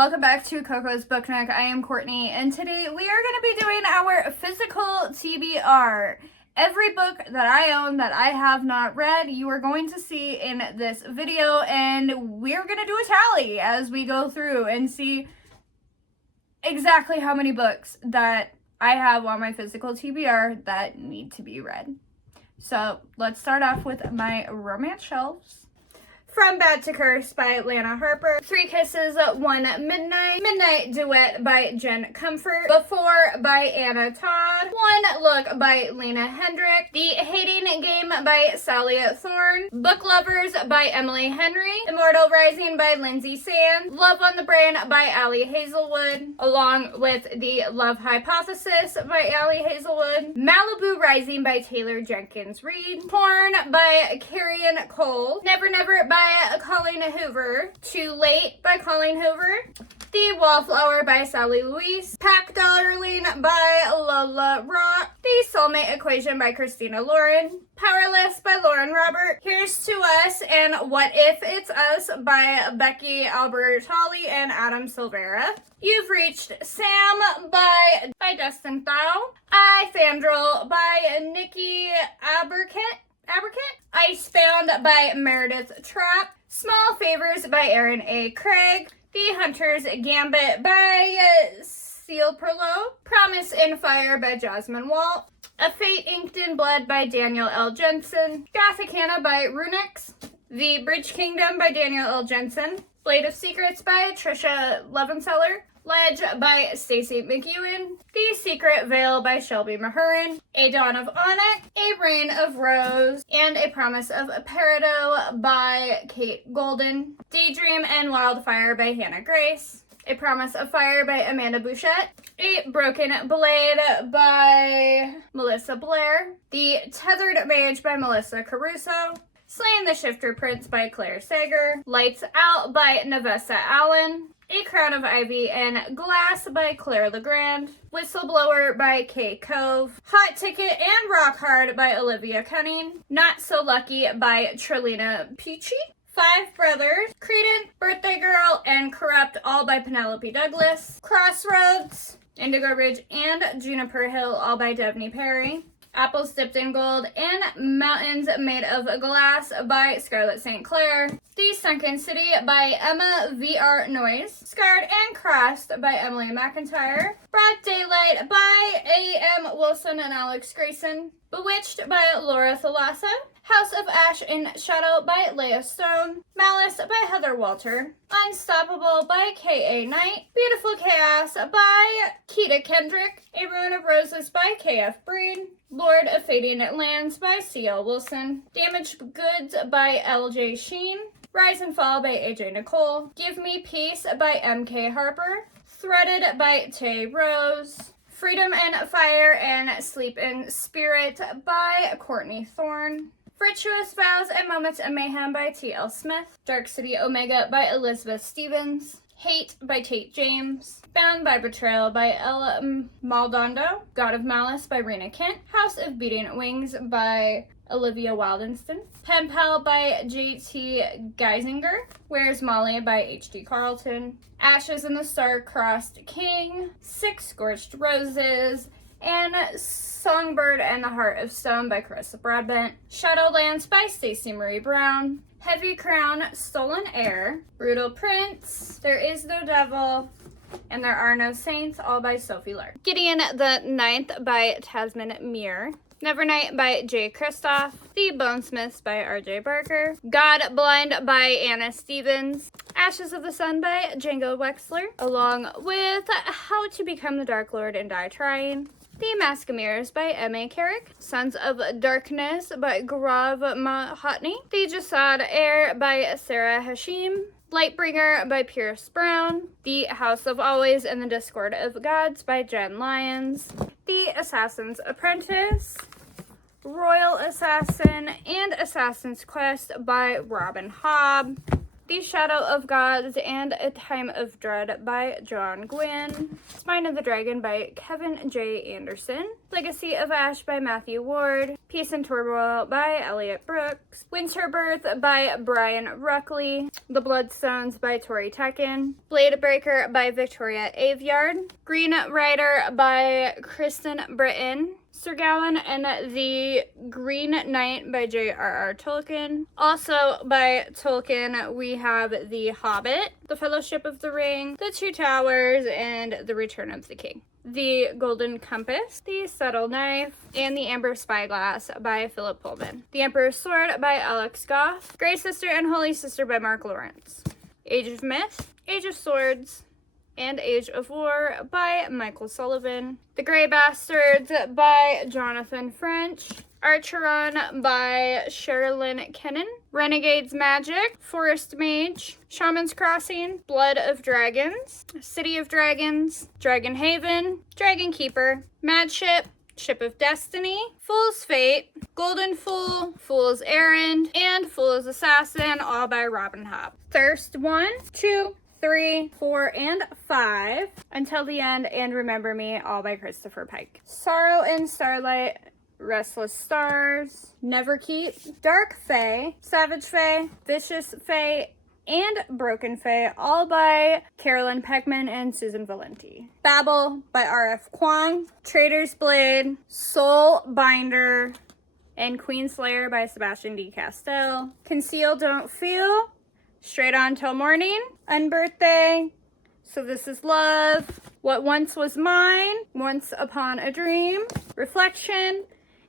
welcome back to Coco's Book Nook. I am Courtney, and today we are going to be doing our physical TBR. Every book that I own that I have not read, you are going to see in this video, and we're going to do a tally as we go through and see exactly how many books that I have on my physical TBR that need to be read. So let's start off with my romance shelves. From Bad to Curse by Lana Harper. Three Kisses, One Midnight. Midnight Duet by Jen Comfort. Before by Anna Todd. One Look by Lena Hendrick. The Hating Game by Sally Thorne. Book Lovers by Emily Henry. Immortal Rising by Lindsay Sand. Love on the Brain by Allie Hazelwood, along with The Love Hypothesis by Allie Hazelwood. Malibu Rising by Taylor Jenkins Reid. Porn by Carrion Cole. Never Never by Colleen Hoover. Too Late by Colleen Hoover. The Wallflower by Sally Louise. Pack Darling by Lola Rock. The Soulmate Equation by Christina Lauren. Powerless by Lauren Robert. Here's to Us and What If It's Us by Becky Albertalli and Adam Silvera. You've Reached Sam by Dustin Thau. I Fandral by Nikki Aberkett. Icebound by Meredith Trapp. Small Favors by Erin A. Craig. The Hunter's Gambit by Seal Perlow. Promise in Fire by Jasmine Walt. A Fate Inked in Blood by Daniel L. Jensen. Gothicana by Runix. The Bridge Kingdom by Daniel L. Jensen. Blade of Secrets by Trisha Levenseller. Ledge by Stacey McEwen. The Secret Veil by Shelby Mahurin. A Dawn of Onyx. A Reign of Rose. And A Promise of Peridot by Kate Golden. Daydream and Wildfire by Hannah Grace. A Promise of Fire by Amanda Bouchette. A Broken Blade by Melissa Blair. The Tethered Mage by Melissa Caruso. Slaying the Shifter Prince by Claire Sager. Lights Out by Nevessa Allen. A Crown of Ivy and Glass by Claire Legrand. Whistleblower by Kay Cove. Hot Ticket and Rock Hard by Olivia Cunning. Not So Lucky by Trelina Peachy. Five Brothers. Credence, Birthday Girl, and Corrupt, all by Penelope Douglas. Crossroads, Indigo Ridge, and Juniper Hill, all by Devney Perry. Apples Dipped in Gold and Mountains Made of Glass by Scarlett St. Clair. The Sunken City by Emma V.R. Noyes. Scarred and Crossed by Emily McIntyre. Broad Daylight by A.M. Wilson and Alex Grayson. Bewitched by Laura Thalassa. House of Ash in Shadow by Leah Stone. Malice by Heather Walter. Unstoppable by K.A. Knight. Beautiful Chaos by Keita Kendrick. A Ruin of Roses by K.F. Breed. Lord of Fading Lands by C.L. Wilson. Damaged Goods by L.J. Sheen. Rise and Fall by A.J. Nicole. Give Me Peace by M.K. Harper. Threaded by Tay Rose. Freedom and Fire and Sleep in Spirit by Courtney Thorne. Virtuous Vows and Moments of Mayhem by T.L. Smith. Dark City Omega by Elizabeth Stevens. Hate by Tate James. Bound by Betrayal by Ella Maldondo. God of Malice by Rena Kent. House of Beating Wings by Olivia Wildenston. Pen Pal by J.T. Geisinger. Where's Molly by H.D. Carlton. Ashes in the Star-Crossed King. Six Scorched Roses. And Songbird and the Heart of Stone by Carissa Broadbent. Shadowlands by Stacey Marie Brown. Heavy Crown, Stolen Air. Brutal Prince, There Is No Devil, and There Are No Saints, all by Sophie Lark. Gideon the Ninth by Tasman Muir. Nevernight by Jay Kristoff. The Bonesmiths by R.J. Barker. God Blind by Anna Stevens. Ashes of the Sun by Django Wexler, along with How to Become the Dark Lord and Die Trying. The Mask of Mirrors by M.A. Carrick. Sons of Darkness by Gaurav Mahatni. The Jasad Air by Sarah Hashim. Lightbringer by Pierce Brown. The House of Always and the Discord of Gods by Jen Lyons. The Assassin's Apprentice. Royal Assassin and Assassin's Quest by Robin Hobb. The Shadow of Gods and A Time of Dread by John Gwynn. Spine of the Dragon by Kevin J. Anderson. Legacy of Ash by Matthew Ward, Peace and Turmoil by Elliot Brooks, Winter Birth by Brian Ruckley, The Bloodstones by Tori Tekken, Blade Breaker by Victoria Aveyard, Green Rider by Kristen Britton, Sir Gawain and the Green Knight by J.R.R. Tolkien. Also by Tolkien, we have The Hobbit, The Fellowship of the Ring, The Two Towers, and The Return of the King. The Golden Compass, The Subtle Knife, and The Amber Spyglass by Philip Pullman. The Emperor's Sword by Alex Goff. Grey Sister and Holy Sister by Mark Lawrence. Age of Myth, Age of Swords, and Age of War by Michael Sullivan. The Grey Bastards by Jonathan French. Archeron by Sherilyn Kennan. Renegade's Magic, Forest Mage, Shaman's Crossing, Blood of Dragons, City of Dragons, Dragon Haven, Dragon Keeper, Mad Ship, Ship of Destiny, Fool's Fate, Golden Fool, Fool's Errand, and Fool's Assassin, all by Robin Hobb. Thirst 1, 2, 3, 4, and 5, Until the End, and Remember Me, all by Christopher Pike. Sorrow and Starlight, Restless Stars, Neverkeep, Dark Fae, Savage Fae, Vicious Fae, and Broken Fae, all by Carolyn Peckman and Susan Valenti. Babel by R.F. Kuang, Traitor's Blade, Soul Binder, and Queenslayer by Sebastian D. Castell. Conceal, Don't Feel, Straight On Till Morning, Unbirthday, So This Is Love, What Once Was Mine, Once Upon a Dream, Reflection,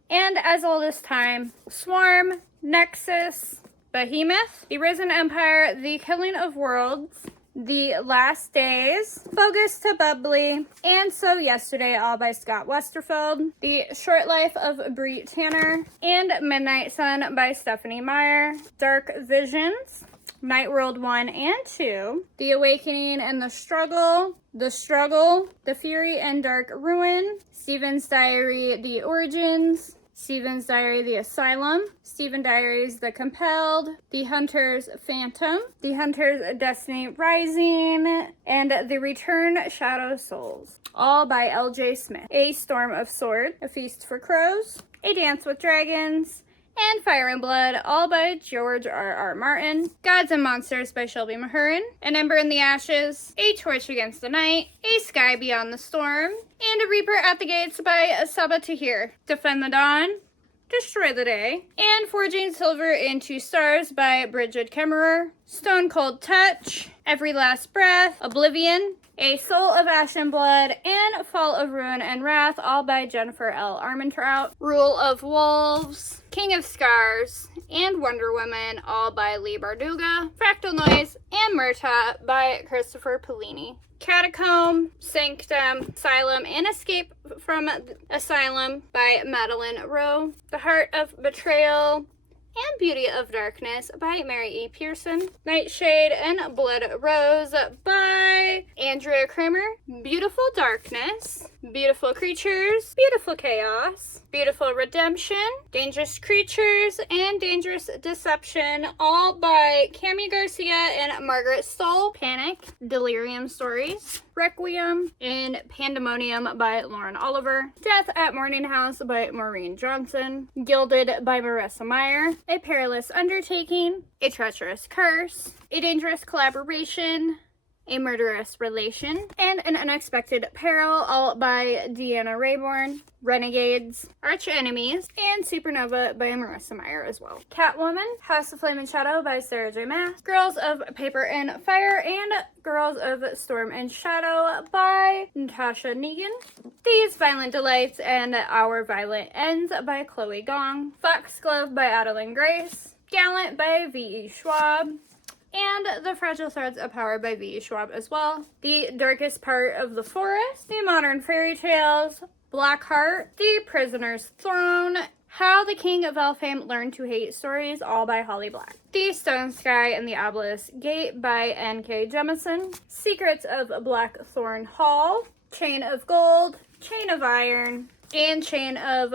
and As Old as Time, Swarm, Nexus, Behemoth, The Risen Empire, The Killing of Worlds, The Last Days, Bogus to Bubbly, and So Yesterday, all by Scott Westerfeld, The Short Life of Brie Tanner, and Midnight Sun by Stephanie Meyer, Dark Visions, Night World 1 and 2, The Awakening and the Struggle, The Fury and Dark Ruin, Stephen's Diary, The Origins, Stephen's Diary, The Asylum, Stephen Diaries, The Compelled, The Hunter's Phantom, The Hunter's Destiny Rising, and The Return Shadow Souls, all by L.J. Smith. A Storm of Swords, A Feast for Crows, A Dance with Dragons, and Fire and Blood, all by George R.R. Martin. Gods and Monsters by Shelby Mahurin. An Ember in the Ashes, A Torch Against the Night, A Sky Beyond the Storm, and A Reaper at the Gates by Saba Tahir. Defend the Dawn, Destroy the Day, and Forging Silver into Stars by Bridget Kemmerer. Stone Cold Touch, Every Last Breath, Oblivion, A Soul of Ash and Blood, and Fall of Ruin and Wrath, all by Jennifer L. Armentrout. Rule of Wolves, King of Scars, and Wonder Woman, all by Lee Barduga. Fractal Noise and Murta by Christopher Polini. Catacomb, Sanctum, Asylum, and Escape from Asylum by Madeline Rowe. The Heart of Betrayal and Beauty of Darkness by Mary E. Pearson. Nightshade and Blood Rose by Andrea Kramer. Beautiful Darkness, Beautiful Creatures, Beautiful Chaos, Beautiful Redemption, Dangerous Creatures, and Dangerous Deception, all by Cami Garcia and Margaret Stoll. Panic, Delirium Stories, Requiem, and Pandemonium by Lauren Oliver. Death at Morning House by Maureen Johnson. Gilded by Marissa Meyer. A Perilous Undertaking, A Treacherous Curse, A Dangerous Collaboration, A Murderous Relation, and An Unexpected Peril, all by Deanna Rayborn. Renegades, Arch Enemies, and Supernova by Marissa Meyer as well. Catwoman, House of Flame and Shadow by Sarah J. Maas. Girls of Paper and Fire, and Girls of Storm and Shadow by Natasha Negan. These Violent Delights and Our Violent Ends by Chloe Gong. Foxglove by Adeline Grace. Gallant by V.E. Schwab. And The Fragile Threads of Power by V.E. Schwab as well. The Darkest Part of the Forest. The Modern Fairy Tales. Blackheart, The Prisoner's Throne, How the King of Elfhame Learned to Hate Stories, all by Holly Black. The Stone Sky and the Obelisk Gate by N.K. Jemisin. Secrets of Blackthorn Hall, Chain of Gold, Chain of Iron, and Chain of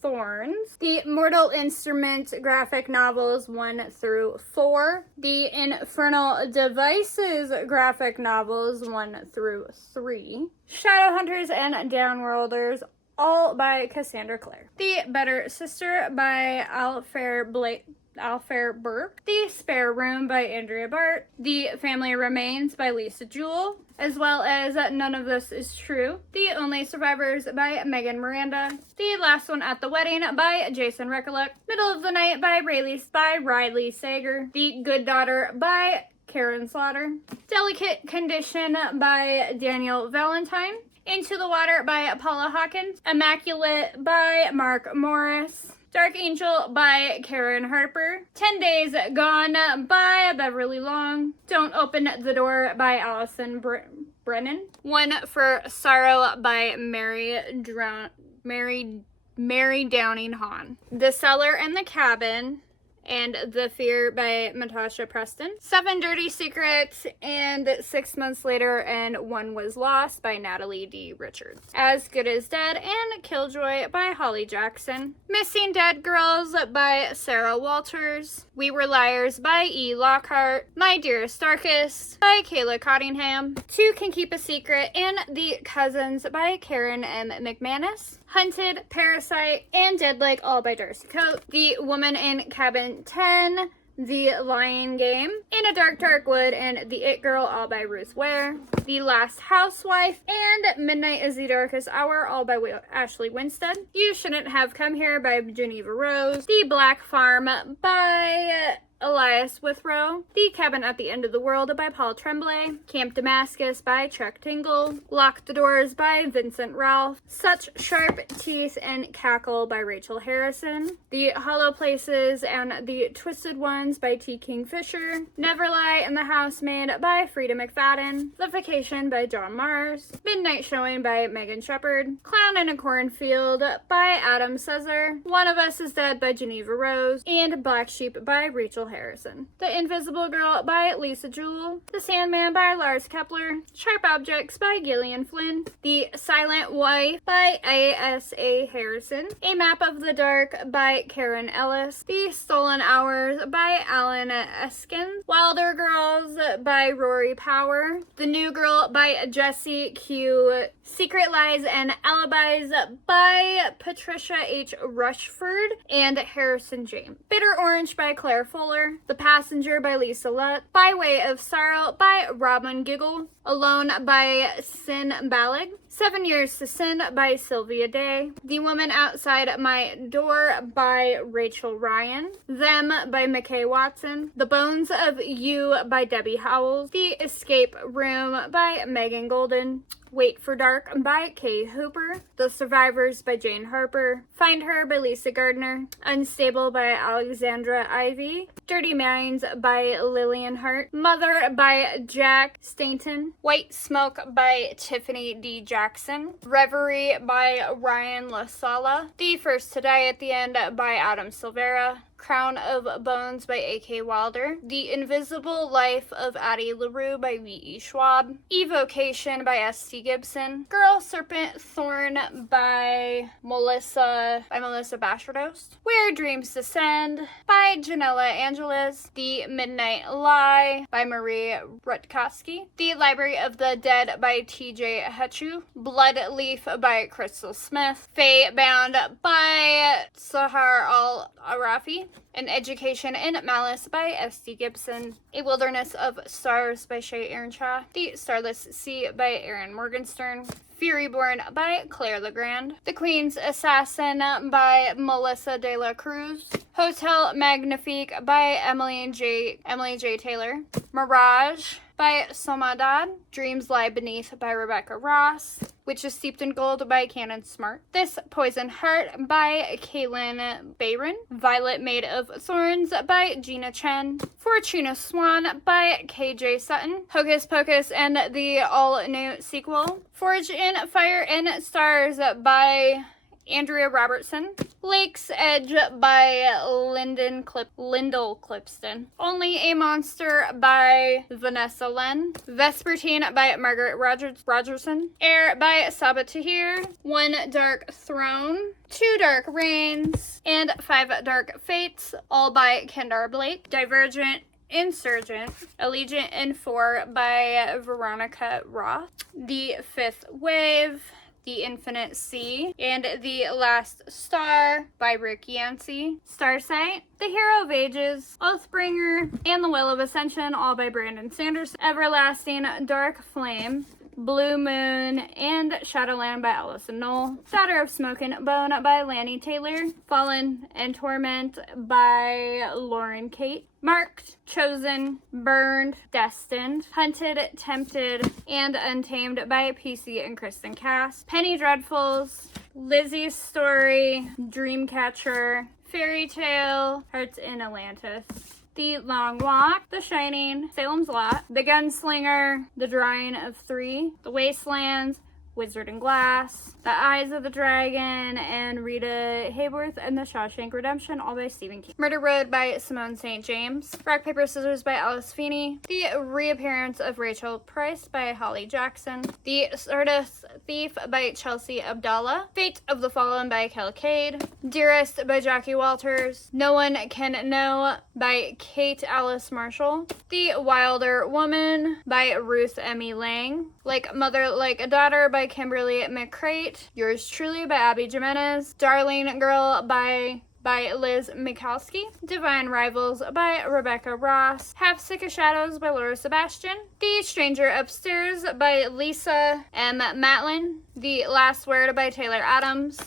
Thorns. The Mortal Instrument graphic novels 1 through 4. The Infernal Devices graphic novels 1 through 3. Shadowhunters and Downworlders, all by Cassandra Clare. The Better Sister by Alfair Burke. The Spare Room by Andrea Bart. The Family Remains by Lisa Jewell, as well as None of This Is True. The Only Survivors by Megan Miranda. The Last One at the Wedding by Jason Recollet. Middle of the Night by Riley Sager. The Good Daughter by Karen Slaughter. Delicate Condition by Daniel Valentine. Into the Water by Paula Hawkins. Immaculate by Mark Morris. Dark Angel by Karen Harper. 10 Days Gone by Beverly Long. Don't Open the Door by Allison Brennan. One for Sorrow by Mary Downing Hahn. The Cellar and the Cabin and The Fear by Natasha Preston. 7 Dirty Secrets and 6 Months Later and One Was Lost by Natalie D. Richards. As Good as Dead and Killjoy by Holly Jackson. Missing Dead Girls by Sarah Walters. We Were Liars by E. Lockhart. My Dearest Darkest by Kayla Cottingham. Two Can Keep a Secret and The Cousins by Karen M. McManus. Hunted, Parasite, and Dead Like all by Darcy Coate. The Woman in Cabin 10, The Lion Game, In a Dark Dark Wood, and The It Girl all by Ruth Ware. The Last Housewife, and Midnight is the Darkest Hour all by Ashley Winstead. You Shouldn't Have Come Here by Geneva Rose. The Black Farm by Elias Withrow. The Cabin at the End of the World by Paul Tremblay. Camp Damascus by Chuck Tingle. Lock the Doors by Vincent Ralph. Such Sharp Teeth and Cackle by Rachel Harrison. The Hollow Places and the Twisted Ones by T. Kingfisher. Never Lie and the Housemaid by Frida McFadden. The Vacation by John Mars. Midnight Showing by Megan Shepard. Clown in a Cornfield by Adam Cesar. One of Us is Dead by Geneva Rose. And Black Sheep by Rachel Harrison. The Invisible Girl by Lisa Jewell. The Sandman by Lars Kepler. Sharp Objects by Gillian Flynn. The Silent Wife by A.S.A. Harrison. A Map of the Dark by Karen Ellis. The Stolen Hours by Alan Eskin. Wilder Girls by Rory Power. The New Girl by Jessie Q. Secret Lies and Alibis by Patricia H. Rushford and Harrison James. Bitter Orange by Claire Fuller. The Passenger by Lisa Lutt. By Way of Sorrow by Robin Giggle. Alone by Sin Balig. 7 Years to Sin by Sylvia Day. The Woman Outside My Door by Rachel Ryan. Them by McKay Watson. The Bones of You by Debbie Howells. The Escape Room by Megan Golden. Wait for Dark by Kay Hooper. The Survivors by Jane Harper. Find Her by Lisa Gardner. Unstable by Alexandra Ivy. Dirty Minds by Lillian Hart. Mother by Jack Stainton. White Smoke by Tiffany D. Jackson. Reverie by Ryan LaSala. The First to Die at the End by Adam Silvera. Crown of Bones by A.K. Wilder. The Invisible Life of Addie LaRue by V.E. Schwab. Evocation by S.T. Gibson. Girl Serpent Thorn by Melissa Bashardost. Where Dreams Descend by Janella Angeles. The Midnight Lie by Marie Rutkowski. The Library of the Dead by T.J. Hetchu. Blood Leaf by Crystal Smith. Fae Bound by Sahar Al-Arafi. An Education in Malice by S.D. Gibson. A Wilderness of Stars by Shay Earnshaw. The Starless Sea by Aaron Morgenstern. Furyborn by Claire Legrand. The Queen's Assassin by Melissa De La Cruz. Hotel Magnifique by Emily J. Taylor. Mirage by Somadad. Dreams Lie Beneath by Rebecca Ross. Which is Steeped in Gold by Cannon Smart. This Poison Heart by Kaylin Bayron. Violet Made of Thorns by Gina Chen. Fortuna Swan by KJ Sutton. Hocus Pocus and the all-new sequel. Forge in Fire and Stars by Andrea Robertson. Lake's Edge by Lyndall Clipston. Only a Monster by Vanessa Len. Vespertine by Margaret Rogerson. Air by Saba Tahir. One Dark Throne. 2 Dark Reigns. And 5 Dark Fates, all by Kendar Blake. Divergent, Insurgent, Allegiant in 4 by Veronica Roth. The Fifth Wave The Infinite Sea, and The Last Star by Rick Yancey. Starsight, The Hero of Ages, Oathbringer, and The Will of Ascension, all by Brandon Sanderson. Everlasting Dark Flame, Blue Moon, and Shadowland by Allison Knoll. Daughter of Smoke and Bone by Lanny Taylor. Fallen and Torment by Lauren Kate. Marked, Chosen, Burned, Destined, Hunted, Tempted, and Untamed by PC and Kristen Cass. Penny Dreadfuls, Lizzie's Story, Dreamcatcher, Fairy Tale, Hearts in Atlantis. The Long Walk, The Shining, Salem's Lot, The Gunslinger, The Drawing of Three, The Wastelands, Wizard and Glass, The Eyes of the Dragon, and Rita Hayworth and The Shawshank Redemption, all by Stephen King. Murder Road by Simone St. James. Rock, Paper, Scissors by Alice Feeney. The Reappearance of Rachel Price by Holly Jackson. The Stardust Thief by Chelsea Abdallah. Fate of the Fallen by Kel Cade. Dearest by Jackie Walters. No One Can Know by Kate Alice Marshall. The Wilder Woman by Ruth Emmy Lang. Like Mother, Like a Daughter by Kimberly McCrate. Yours Truly by Abby Jimenez. Darling Girl by Liz Mikowski. Divine Rivals by Rebecca Ross. Half Sick of Shadows by Laura Sebastian. The Stranger Upstairs by Lisa M. Matlin. The Last Word by Taylor Adams.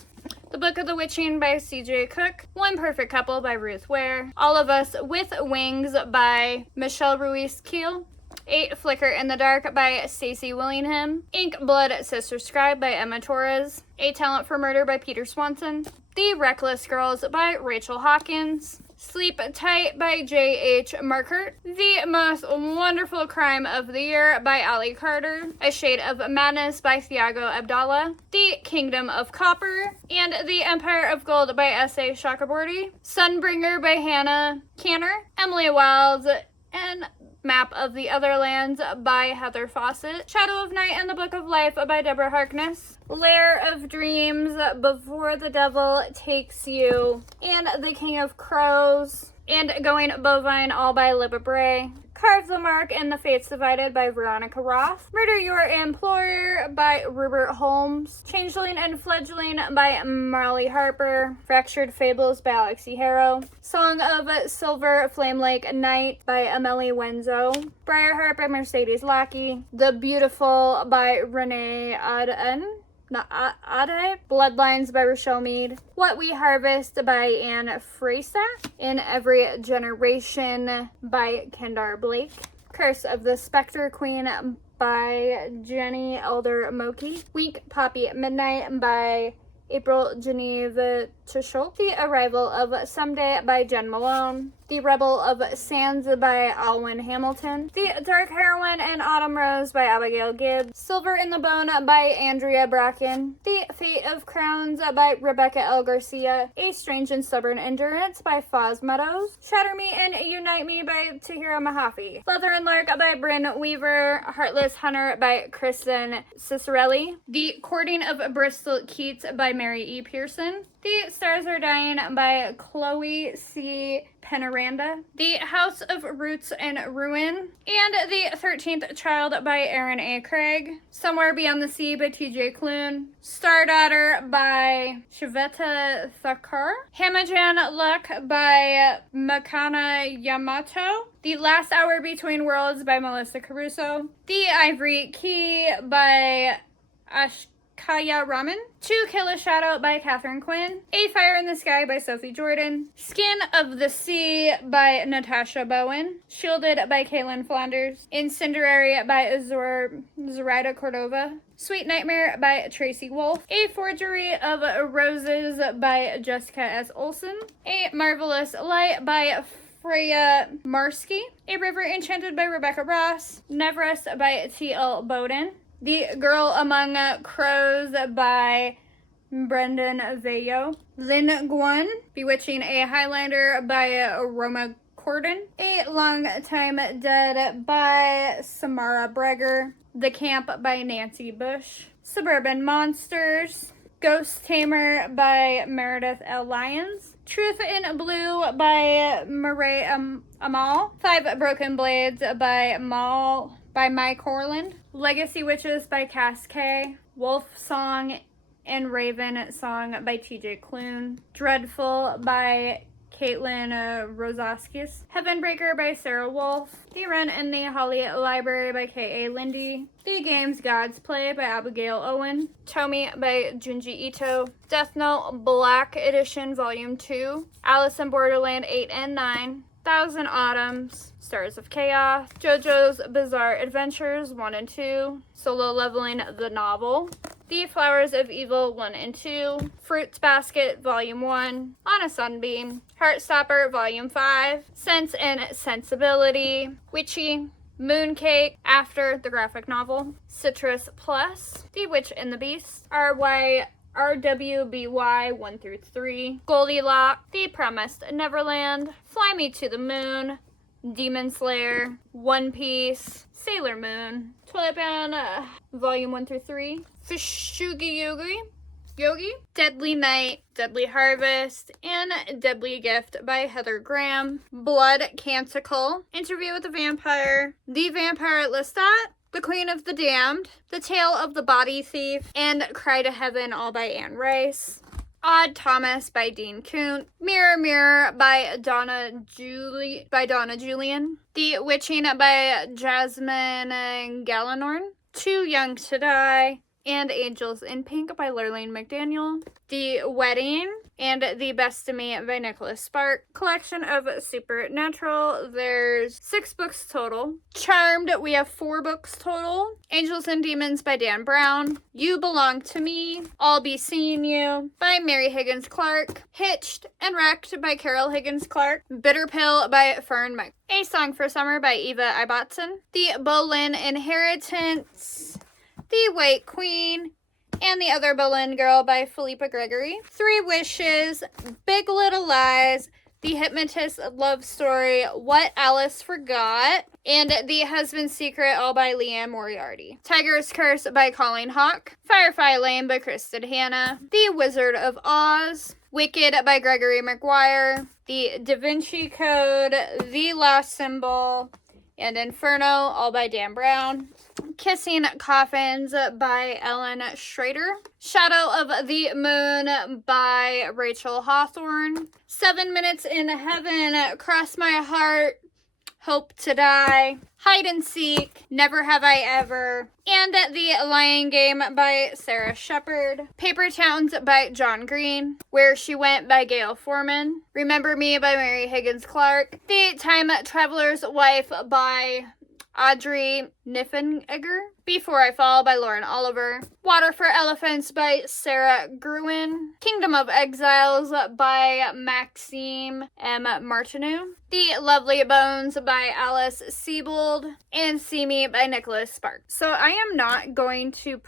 The Book of the Witching by C.J. Cook. One Perfect Couple by Ruth Ware. All of Us with Wings by Michelle Ruiz Keel. 8 Flicker in the Dark by Stacey Willingham. Ink Blood Sister Scribe by Emma Torres. A Talent for Murder by Peter Swanson. The Reckless Girls by Rachel Hawkins. Sleep Tight by J.H. Markert. The Most Wonderful Crime of the Year by Ali Carter. A Shade of Madness by Thiago Abdallah. The Kingdom of Copper. And The Empire of Gold by S.A. Chakraborty. Sunbringer by Hannah Canner. Emily Wilds, and Map of the Other Lands by Heather Fawcett. Shadow of Night and the Book of Life by Deborah Harkness. Lair of Dreams, Before the Devil Takes You, and The King of Crows, and Going Bovine, all by Libba Bray. Carve the Mark and the Fates Divided by Veronica Roth. Murder Your Employer by Rupert Holmes. Changeling and Fledgling by Marley Harper. Fractured Fables by Alexi Harrow. Song of Silver Flame Lake Night by Amelie Wenzo. Briarheart by Mercedes Lackey. The Beautiful by Renee Aden. Ade. Bloodlines by Rochelle Mead. What We Harvest by Anne Freysa. In Every Generation by Kendar Blake. Curse of the Spectre Queen by Jenny Elder Moki. Week Poppy at Midnight by April Geneva Tischult. The Arrival of Someday by Jen Malone. The Rebel of Sands by Alwyn Hamilton. The Dark Heroine and Autumn Rose by Abigail Gibbs. Silver in the Bone by Andrea Bracken. The Fate of Crowns by Rebecca L. Garcia. A Strange and Stubborn Endurance by Foz Meadows. Shatter Me and Unite Me by Tahira Mahaffey. Leather and Lark by Bryn Weaver. Heartless Hunter by Kristen Cicerelli. The Courting of Bristol Keats by Mary E. Pearson. The Stars Are Dying by Chloe C. Penaranda. The House of Roots and Ruin. And The 13th Child by Aaron A. Craig. Somewhere Beyond the Sea by T.J. Klune. Star Daughter by Shveta Thakkar. Hamajan Luck by Makana Yamato. The Last Hour Between Worlds by Melissa Caruso. The Ivory Key by Kaya Raman. To Kill a Shadow by Catherine Quinn. A Fire in the Sky by Sophie Jordan. Skin of the Sea by Natasha Bowen. Shielded by Kaylin Flanders. Incendiary by Zoraida Cordova. Sweet Nightmare by Tracy Wolf. A Forgery of Roses by Jessica S. Olson. A Marvelous Light by Freya Marsky. A River Enchanted by Rebecca Ross. Neverest by T.L. Bowden. The Girl Among Crows by Brendan Vayo. Lin Guan. Bewitching a Highlander by Roma Corden. A Long Time Dead by Samara Breger. The Camp by Nancy Bush. Suburban Monsters. Ghost Tamer by Meredith L. Lyons. Truth in Blue by Murray Amal. 5 Broken Blades by Mike Horland. Legacy Witches by Cass K. Wolf Song and Raven song by TJ Klune. Dreadful by Caitlin Rosaskis. Heavenbreaker by Sarah Wolf. The Run in the Holly Library by K.A. Lindy. The Game's God's Play by Abigail Owen. Tomi by Junji Ito. Death Note Black Edition Volume 2. Alice in Borderland 8 and 9. Thousand Autumns, Stars of Chaos, JoJo's Bizarre Adventures 1 and 2, Solo Leveling the Novel, The Flowers of Evil 1 and 2, Fruits Basket Volume 1, On a Sunbeam, Heartstopper Volume 5, Sense and Sensibility, Witchy, Mooncake, After the Graphic Novel, Citrus Plus, The Witch and the Beast, RWBY 1 through 3, Goldilocks, The Promised Neverland, Fly Me to the Moon, Demon Slayer, One Piece, Sailor Moon, Toilet Bound Volume 1 through 3, Fishugi Yogi, Deadly Night, Deadly Harvest, and Deadly Gift by Heather Graham, Blood Canticle, Interview with the Vampire, The Vampire Lestat, The Queen of the Damned, The Tale of the Body Thief, and Cry to Heaven, all by Anne Rice. Odd Thomas by Dean Koontz. Mirror Mirror by Donna Julian. The Witching by Jasmine Gallinorn. Too Young to Die, and Angels in Pink by Lurleen McDaniel. The Wedding and The Best of Me by Nicholas Spark. Collection of Supernatural. There's 6 books total. Charmed, we have 4 books total. Angels and Demons by Dan Brown. You Belong to Me. I'll Be Seeing You by Mary Higgins Clark. Hitched and Wrecked by Carol Higgins Clark. Bitter Pill by Fern Mike. A Song for Summer by Eva Ibbotson. The Boleyn Inheritance. The White Queen, and The Other Boleyn Girl by Philippa Gregory. 3 Wishes, Big Little Lies, The Hypnotist Love Story, What Alice Forgot, and The Husband's Secret, all by Leanne Moriarty. Tiger's Curse by Colleen Hawke. Firefly Lane by Kristen Hanna. The Wizard of Oz. Wicked by Gregory Maguire. The Da Vinci Code, The Lost Symbol, and Inferno, all by Dan Brown. Kissing Coffins by Ellen Schrader. Shadow of the Moon by Rachel Hawthorne. 7 Minutes in Heaven, Cross My Heart, Hope to Die, Hide and Seek, Never Have I Ever, and The Lion Game by Sarah Shepard. Paper Towns by John Green. Where She Went by Gail Foreman. Remember Me by Mary Higgins Clark. The Time Traveler's Wife by Audrey Niffenegger. Before I Fall by Lauren Oliver. Water for Elephants by Sarah Gruen. Kingdom of Exiles by Maxime M. Martineau. The Lovely Bones by Alice Siebold. And See Me by Nicholas Spark. So I am not going to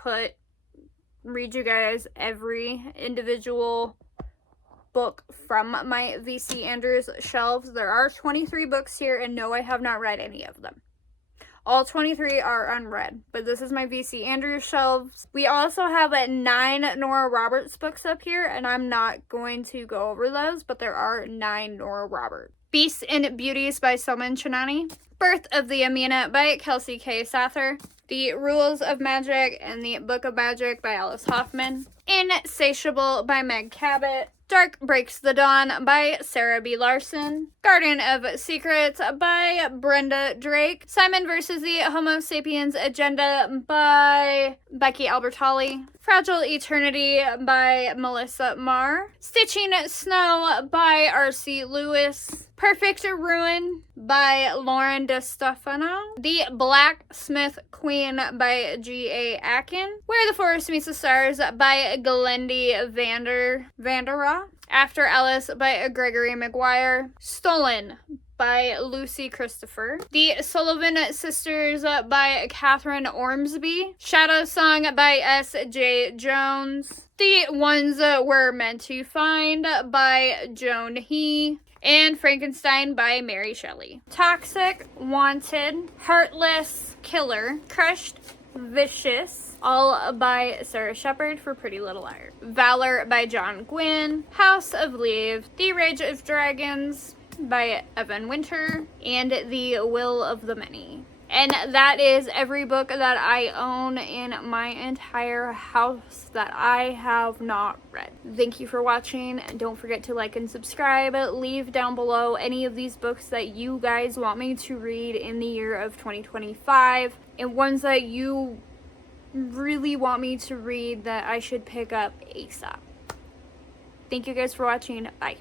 read you guys every individual book from my VC Andrews shelves. There are 23 books here, and no, I have not read any of them. All 23 are unread, but this is my VC Andrews shelves. We also have 9 Nora Roberts books up here, and I'm not going to go over those, but there are 9 Nora Roberts. Beasts and Beauties by Salman Chinani. Birth of the Amina by Kelsey K. Sather. The Rules of Magic and the Book of Magic by Alice Hoffman. Insatiable by Meg Cabot. Dark Breaks the Dawn by Sarah B. Larson. Garden of Secrets by Brenda Drake. Simon versus the Homo Sapiens Agenda by Becky Albertalli. Fragile Eternity by Melissa Marr. Stitching Snow by R.C. Lewis. Perfect Ruin by Lauren DeStefano. The Blacksmith Queen by G.A. Akin. Where the Forest Meets the Stars by Glendy Vandera. After Alice by Gregory Maguire. Stolen by Lucy Christopher. The Sullivan Sisters by Catherine Ormsby. Shadow Song by S.J. Jones. The Ones We're Meant to Find by Joan He. And Frankenstein by Mary Shelley. Toxic, Wanted, Heartless, Killer, Crushed, Vicious, all by Sarah Shepard for Pretty Little Liars. Valor by John Gwynne. House of Leaves. The Rage of Dragons by Evan Winter. And The Will of the Many And that is every book that I own in my entire house that I have not read. Thank you for watching. Don't forget to like and subscribe. Leave down below any of these books that you guys want me to read in the year of 2025 and ones that you really want me to read that I should pick up ASAP. Thank you guys for watching. Bye.